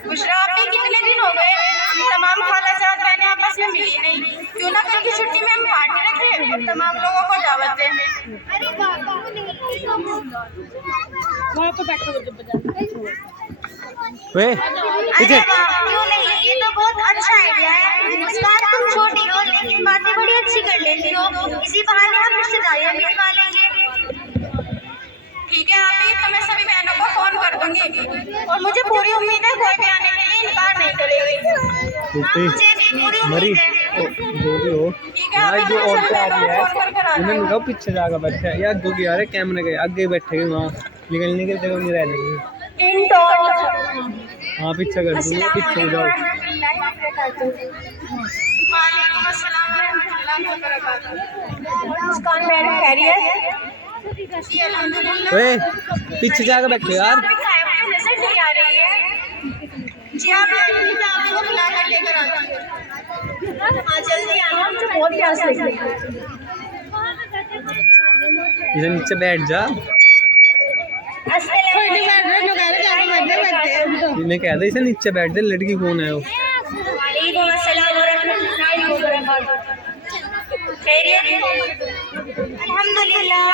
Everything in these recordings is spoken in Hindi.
बुशरा आपने कितने दिन हो गए तमाम खालाजाद बहनें आपस में मिली नहीं, क्यों ना कल की छुट्टी में हम पार्टी रखें, तमाम लोगों को दावत दें। क्यों नहीं, ये तो बहुत अच्छा आइडिया है। मुस्कान तुम छोटी हो लेकिन बातें बड़ी अच्छी कर लेती हो, इसी बहाने हम रिश्तेदारियां भी निभा लेंगे। ठीक है आप ही, तो मैं सभी बहनों को फोन कर दूंगी और मुझे पूरी उम्मीद है कोई भी आने के लिए इनकार नहीं करेगी। मुझे भी पूरी उम्मीद है। ठीक है आप ही, मैं सभी बहनों को फोन कर करा दूंगी। पीछे जाकर बैठे या क्योंकि यार कैमरे के आगे बैठे वहाँ निकलने की जगह नहीं रह लेंगे। हाँ पीछे कर दूंगा, पीछे जाओ। वालेकुम अस्सलाम वरहमतुल्लाहि वबरकातुहू। मुस्कान मैडम खैरियत? जी अल्हम्दुलिल्लाह। पीछे जाकर बैठे यार। नजर नहीं आ रही है। जी हाँ मैं आपको बुला कर लेकर आती हूँ। हाँ जल्दी आना, मुझे बहुत प्यास लग रही है। इधर नीचे बैठ जा। मैं कह रहा इसे नीचे बैठ दे, लड़की कौन है वो? वालेकुम अस्सलाम वरहमतुल्लाहि वबरकातुहू। खैरियत? अल्हम्दुलिल्लाह।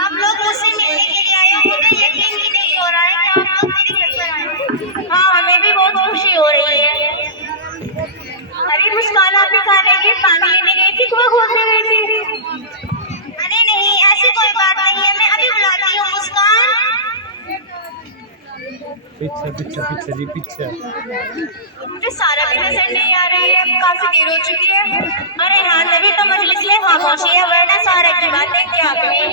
आप लोग मुझसे मिलने के लिए आए, मुझे यकीन भी नहीं हो रहा है कि आप लोग मेरे घर पर आए। हाँ हमें भी बहुत खुशी हो रही है। अरे मुस्कान आप ही खाने के पानी लेने गई थी, कुआं खोदने गई थी? अरे नहीं ऐसी कोई बात नहीं है, मैं अभी बुलाती हूँ। मुस्कान पीछे पीछे पीछे जी पीछे। मुझे सारा भी नजर नहीं आ रही है, काफी देर हो चुकी है। अरे हाँ तभी तो मजलिस में खामोशी है, वरना सारा की बातें क्या करें।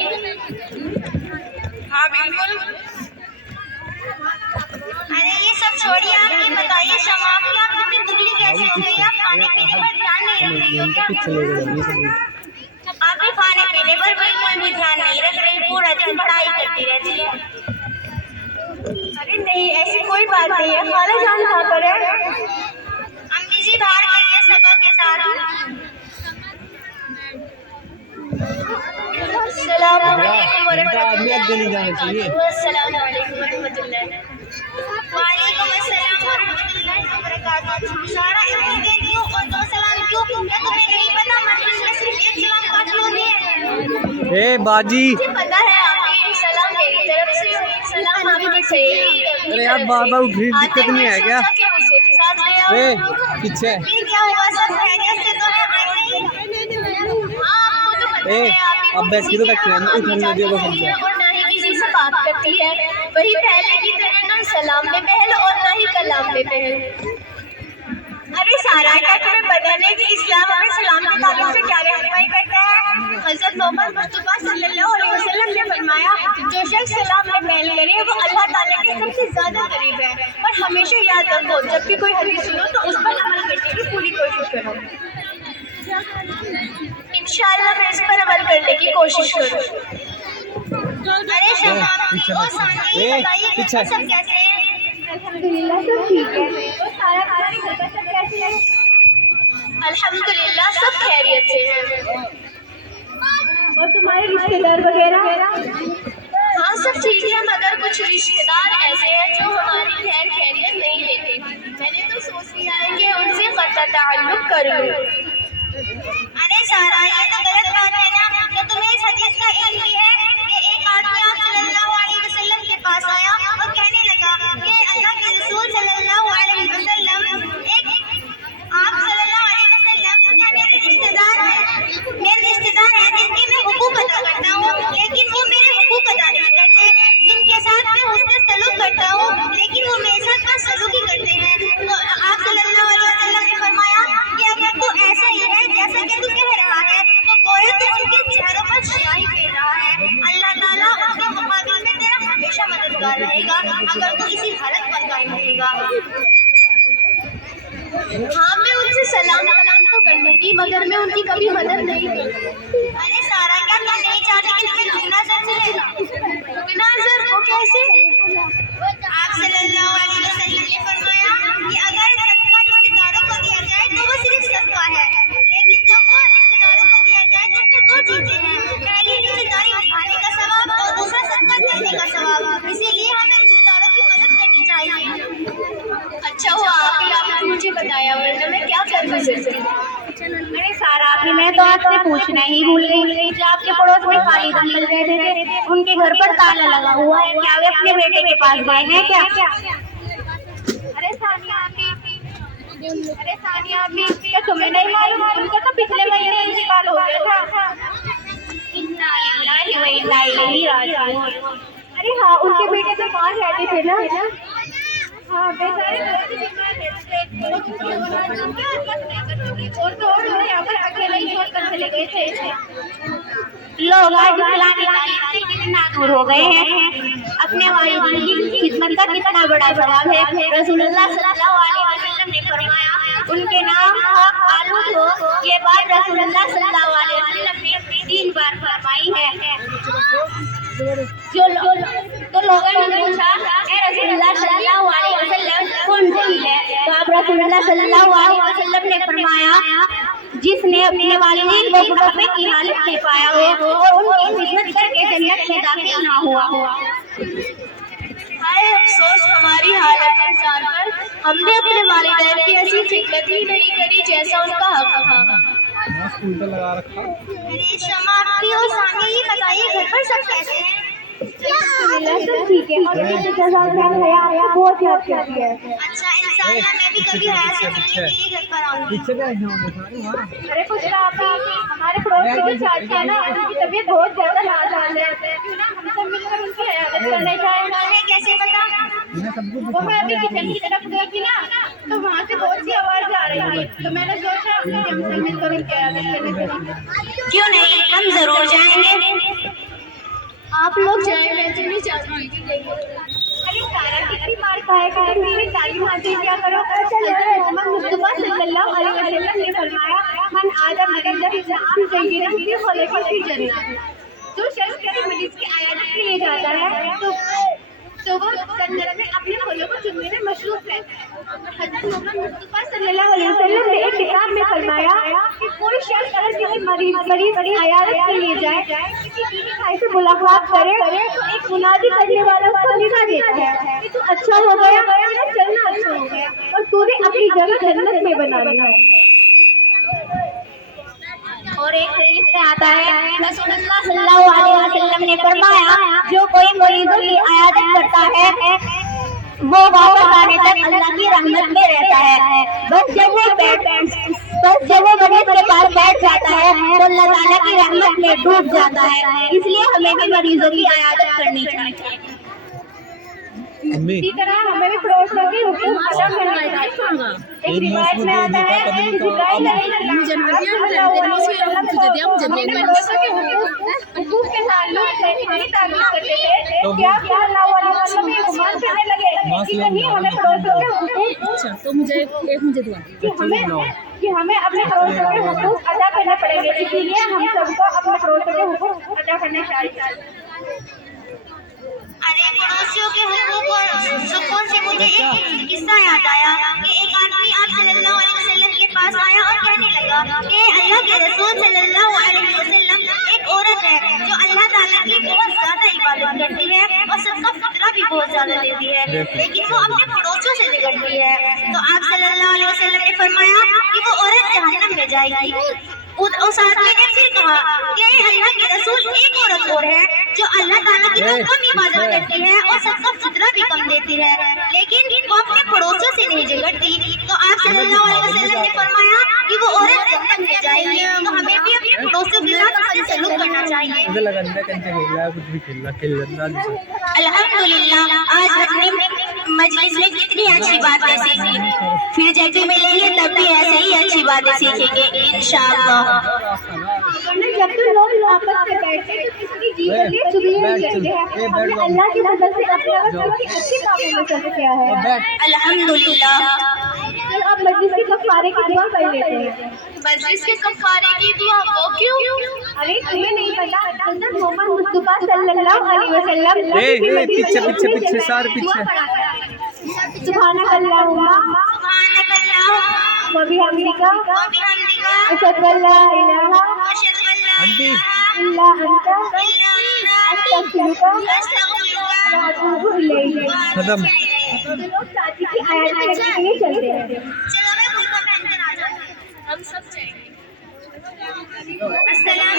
हाँ बिल्कुल। अरे ये सब छोड़िए, आप ये बताइए शमा आपकी आपकी दुगली कैसे हो गई? आप खाने पीने पर ध्यान नहीं रख रही हो क्या? आप भी खाने पीने पर बिल्कुल भी ध्यान नहीं रख रही, पूरा दिन पढ़ाई करती रहती है। अरे नहीं ऐसी कोई बात नहीं है। खाला जान कहाँ पर है? अम्मी जी बाहर गई है सबा के साथ। अस्सलाम वालेकुम वरहमतुल्लाहि वबरकातुहू। सारा इतनी देर क्यों और दो सलाम क्यों? क्या तुम्हें नहीं पता मजलिस में सिर्फ एक सलाम काफी होती है? ए बाजी मुझे पता है आपकी सलाम मेरी तरफ से, सलाम आपकी से। अरे यार बाबा उठी दिक्कत नहीं है क्या? ए पीछे क्या हुआ, सब खैरियत से तो है? आए नहीं? हाँ आपको तो पता है अब बैठी तो बैठी है, उठने दे वो समझा। और ना ही किसी से बात करती है, वही पहले की तरह ना सलाम में पहल और ना ही कलाम में पहल। अरे सारा क्या तुम्हें पता नहीं कि इस्लाम हमें सलाम के ताल्लुक से क्या रहनुमाई करता है? हज़रत मोहम्मद मुस्तफा सल्लल्लाहु अलैहि वसल्लम ने फरमाया, जो शख्स सलाम में पहल करे वो अल्लाह ताला के सबसे ज्यादा करीब है। और हमेशा याद रखो, जब भी कोई हदीस सुनो तो उस पर अमल करने की पूरी कोशिश करो। इंशाअल्लाह मैं इस पर अमल करने की कोशिश करूँ। अरे शमा ओ सानी बताइए घर पर सब कैसे हैं? अल्हम्दुलिल्लाह सब ठीक है। और सारा घर पर सब कैसे हैं? अल्हम्दुलिल्लाह सब खैरियत से हैं। और तुम्हारे रिश्तेदार वगैरह? हाँ सब ठीक है, मगर कुछ रिश्तेदार ऐसे हैं जो हमारी खैर खैरियत नहीं लेते। मैंने तो सोच लिया है कि उनसे क़त्अ ताल्लुक़ कर लूँ। अरे सारा ये तो गलत बात है ना। क्या तुम्हें इस हदीस का इल्म भी है कि एक आदमी आप सल्लल्लाहु अलैहि वसल्लम के पास आया और कहने लगा कि अल्लाह के रसूल सल्लल्लाहु अलैहि वसल्लम, एक आप सल्लल्लाहु अलैहि वसल्लम क्या मेरे रिश्तेदार हैं जिनके मैं हुकूक अदा करता हूँ, लेकिन वो मेरे हुकूक अदा नहीं करते। जिनके साथ मैं हुस्न सलूक करता हूँ लेकिन वो मेरे साथ बदसलूकी करते हैं। तो आप सल्लल्लाहु अलैहि वसल्लम ने फरमाया कि अगर तो ऐसा ही है जैसा कि तू कह रहा है तो गोया तो उनके चेहरों पर स्याही फेर रहा है। अल्लाह ताला उनके मुकाबिल में तेरा हमेशा मददगार रहेगा अगर तू इसी हालत पर कायम रहेगा। हाँ मैं उनसे सलाम तो कर लूंगी, मगर मैं उनकी कभी मदद नहीं करूँगी। अरे सारा क्या तुम नहीं चाहती कि तुम्हें दुगना अजर मिलेगा? दुगना अजर वो कैसे? आप सल्लल्लाहु अलैहि वसल्लम ने फरमाया कि अगर सदका रिश्तेदारों को दिया जाए तो वो सिर्फ सदका है, लेकिन जब वो रिश्तेदारों को दिया जाए तो फिर वो वरना मैं क्या करूँ सिर्फ। अरे सारा अभी मैं तो आपसे पूछना ही भूल गई, जो आपके पड़ोस में खालिद अंकल रहते थे, उनके घर पर ताला लगा हुआ है, क्या वे अपने बेटे के पास गए हैं क्या? अरे सानिया अभी क्या तुम्हें नहीं मालूम? उनका तो पिछले महीने इंतकाल हो गया था। इन्ना लिल्लाहि व इन्ना इलैहि राजिऊन। अरे हाँ, उनके बेटे तो बाहर रहते थे ना। हाँ बेचारे और यहाँ पर अकेले ही छोड़ कर चले गए थे। लोग आज इस्लामी तालीम से कितना दूर हो गए हैं। अपने वालिदैन की खिदमत का कितना बड़ा सवाब है। रसूलुल्लाह सल्लल्लाहु अलैहि वसल्लम ने फरमाया, उनके नाम हक आलूद हो, ये बात रसूलुल्लाह सल्लल्लाहु अलैहि वसल्लम ने 3 बार फरमाई है। तो लोगों ने पूछा, ए रसूलुल्लाह सल्लल्लाहु अलैहि वसल्लम कौन वली है? तो आप रसूलुल्लाह सल्लल्लाहु अलैहि वसल्लम ने फरमाया, जिसने अपने वालिदैन को बुढ़ापे की हालत में पाया हो और उनकी खिदमत करके जन्नत में दाखिल ना हुआ हो। हाय अफसोस हमारी हालत को जानकर, हमने अपने वालिदैन की ऐसी खिदमत ही नहीं करी जैसा उनका हक था। स्कूल पे लगा रखा। अरे शमा आपकी और सानिया, ये बताइए घर पर सब कैसे हैं? ठीक है, और ये बहुत याद करती है। अच्छा इंशाल्लाह मैं भी कभी हया से मिलने के लिए घर पर आऊंगी। अरे कुछ ना, हमारे पड़ोस के जो चाची है ना, उनकी तबीयत बहुत ज्यादा नाजुक है, हम सब मिलकर उनकी इयादत करने जाएंगे। उन्हें कैसे पता? वो मैं अभी किचन की तरफ गई थी ना, तो वहाँ से बहुत सी आवाज आ रही थी, तो मैंने सोचा कि हम सब मिलकर उनकी इयादत करने चलेंगे। क्यों नहीं, हम जरूर जाएंगे। आप लोग जाए, मैं तो नहीं चाहती। अरे सारा कितनी मार खाए कि तुम मेरी तालीम हासिल क्या करो। मोहम्मद मुस्तफा सल्लल्लाहु अलैहि वसल्लम ने फरमाया, मन आदम अल्लाह इस्लाम सय्यदन फी खलक़ी फी जन्नत। जो शख्स किसी मरीज की इयादत के लिए जाता है तो वो जन्नत में अपने फलों को चुनने में मशरूफ है। हज़रत मोहम्मद मुस्तफा सल्लल्लाहु अलैहि वसल्लम ने एक किताब में फरमाया कि कोई शख्स अगर किसी मरीज की इयादत के लिए जाए, किसी बीवी भाई से मुलाकात करे तो एक मुनादी करने वाला उसको निगाह देता है कि तू अच्छा हो गया या चलना अच्छा हो गया और तूने अपनी जगह जन्नत में बना लिया है। और एक हदीस में आता है, रसूलुल्लाह सल्लल्लाहु अलैहि वसल्लम ने फरमाया, जो कोई मरीजों की इयादत करता है वो वापस आने तक अल्लाह की रहमत में रहता है। बस जब वो मरीज के पास बैठ जाता है तो अल्लाह ताला की रहमत में डूब जाता है। इसलिए हमें भी मरीजों की इयादत करनी चाहिए। इसी तरह हमें भी पड़ोसियों की हुकूक अदा करना चाहिए। एक रिवायत में आता है कि जिब्राइल हुकूक के ताल्लुक से इतनी तारीफ करते थे कि आप सल्लल्लाहु अलैहि वसल्लम ये गुमान करने लगे कि कहीं हमें पड़ोसियों के हुकूक, तो मुझे दुआ कि हमें अपने पड़ोसियों के हुकूक अदा करने पड़ेंगे। इसीलिए हम सबको अपने पड़ोसियों के हुकूक अदा करने चाहिए। अरे पड़ोसियों के हुकूक और सुकून से मुझे एक किस्सा याद आया कि एक आदमी आप सल्लल्लाहु अलैहि वसल्लम के पास आया और कहने लगा कि अल्लाह के रसूल सल्लल्लाहु अलैहि वसल्लम, एक औरत है जो अल्लाह ताला की बहुत ज्यादा इबादत करती है और सबका फितरा भी बहुत ज्यादा देती है, लेकिन वो अपने पड़ोसियों से झगड़ती है। तो आप सल्लल्लाहु अलैहि वसल्लम ने फरमाया कि वो औरत जहन्नम में जाएगी। उस आदमी ने फिर कहा कि अल्लाह के रसूल, एक औरत और है जो अल्लाह ताला की कम इबादत करती है और सबका फितरा भी कम देती है, लेकिन वो अपने पड़ोसियों से नहीं झगड़ती। तो आप सल्लल्लाहु अलैहि वसल्लम ने फरमाया कि वो औरत जन्नत में जाएगी। तो हमें भी अपने पड़ोसियों के साथ अच्छे सलूक करना चाहिए। अल्हम्दुलिल्लाह, आज अपने मजलिस में कितनी अच्छी बातें सीखी, फिर जब भी मिलेंगे तब भी ऐसे ही अच्छी बातें सीखेंगे इंशाअल्लाह। जब तो लोग आपस में बैठते हैं तो किसी की जीवन में चुगली नहीं करते हैं, हमने अल्लाह की मदद से अपने अच्छे कामों में चल किया है। अल्हम्दुलिल्लाह। तो अब मजलिस के कफ़ारे की दुआ कर लेते हैं। मजलिस के कफ़ारे की दुआ वो क्यों? अरे तुम्हें नहीं पता, हज़रत मोहम्मद मुस्तफा सल्लल्लाहु अलैहि वसल्लम पीछे सारे पीछे सुभानक अल्लाहुम्मा व बिहम्दिका अशहदु अल्ला इलाहा इल्ला अंता अस्तगफिरुका व अतूबु इलैक। खत्म। लोग चाची की आयत करने के लिए चलते हैं। चलो मैं हम सब चाहेंगे। अस्सलाम